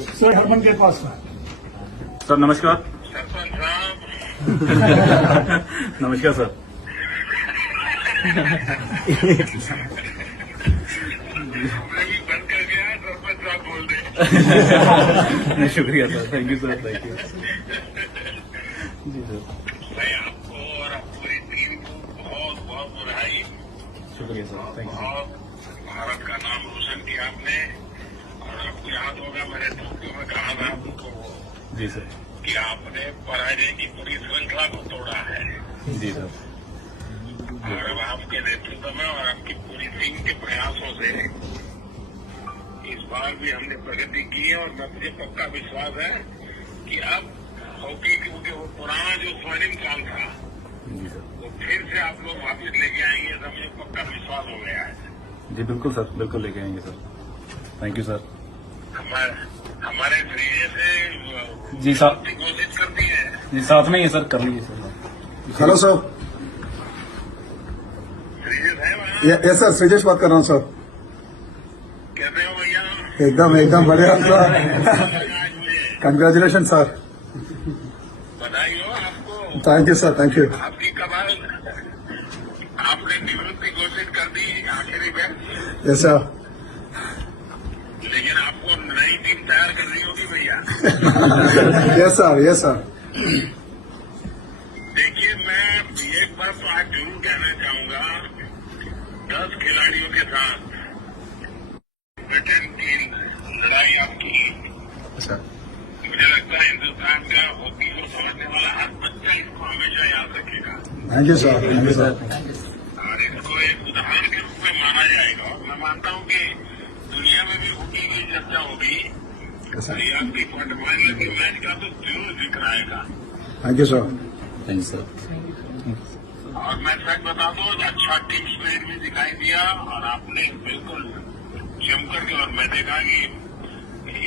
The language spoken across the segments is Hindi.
सर हरमन के पास में। सर नमस्कार। सरपंच साहब नमस्कार सर। मैं भी बंद कर गया, सरपंच साहब बोल रहे। नहीं शुक्रिया sir, thank you sir, thank you ji sir. मैं आपको और पूरी टीम को बहुत बहुत बधाई। शुक्रिया सर, थैंक यू। बहुत भारत का नाम रोशन किया आपने। और आपको याद होगा मैंने टोक्यो में कहा था आपको जी सर। कि आपने पराजय की पूरी श्रृंखला को तोड़ा है। जी सर। और अब आपके नेतृत्व में और आपकी पूरी टीम के प्रयासों से इस बार भी हमने प्रगति की है। और मुझे पक्का विश्वास है कि अब हॉकी क्योंकि वो पुराना जो स्वर्णिम काल था जी सर। वो फिर से आप लोग वापिस लेके आएंगे, तो मुझे पक्का विश्वास हो गया है। जी बिल्कुल सर, बिल्कुल लेके आएंगे सर, थैंक यू सर। हमारे श्रेय से जी सर, घोषित कर दी है। जी साथ में ही है सर, कर लीजिए सर। Hello sir. श्रेय है वहाँ। यस सर, श्रीजेश बात कर रहा हूँ सर। कहते हो भैया एकदम एकदम बढ़िया सर। आज मुझे कंग्रेचुलेशन सर। बधाई हो आपको। Thank you sir, thank you. आपकी कमाल। आपने निवृत्ति घोषित कर दी आखिरी में, यस सर। लेकिन आपको नई टीम तैयार करनी होगी भैया। Yes sir, yes sir. देखिए मैं एक बार तो आज जरूर कहना चाहूंगा, 10 खिलाड़ियों के साथ ब्रिटेन की लड़ाई आपकी। अच्छा, मुझे लगता है हिंदुस्तान का हॉकी को समझने वाला हर बच्चा इसको हमेशा याद रखेगा thank you sir, thank you sir. और इसको एक उदाहरण के रूप में माना जाएगा। और मैं मानता हूं कि दुनिया में भी हॉकी की चर्चा होगी यस सर, तो ये आपकी क्वार्टर फाइनल के मैच का तो जरूर जिक्र आएगा। Thank you sir. Thank you sir. और मैं सच बता दूं, अच्छा टीम स्पिरिट भी दिखाई दिया और आपने बिल्कुल जमकर के। और मैं देखा कि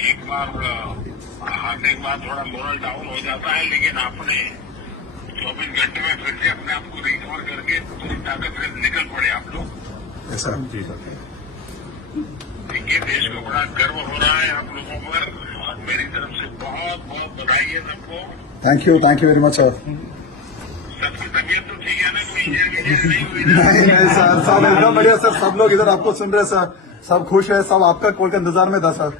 एक बार हारने के बाद थोड़ा मोरल डाउन हो जाता है, लेकिन आपने 24 घंटे में फिर से अपने आप को रिकवर करके पूरी ताकत से निकल पड़े आप लोग। Yes sir. जी सर। देखिए देश को बड़ा गर्व हो रहा है आप लोगों पर। और मेरी तरफ से बहुत बहुत बधाई है सबको। Thank you very much sir. सबकी तबीयत तो ठीक है ना, कोई इंजरी नहीं हुई ना? नहीं नहीं सर, सब एकदम बढ़िया सर। सब लोग इधर आपको सुन रहे सर, सब खुश है, सब आपका कॉल के इंतजार में था सर।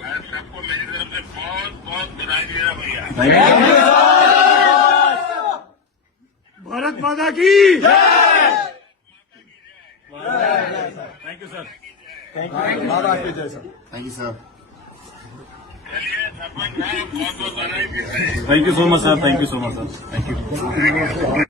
मैं सबको मेरी तरफ से बहुत बहुत बधाई दे रहा भैया। भारत माता की thank you sir. Thank you sir. चलिए सरपंच साहब बहुत बहुत बधाई फिर से। Thank you so much sir, thank you so much sir, thank you.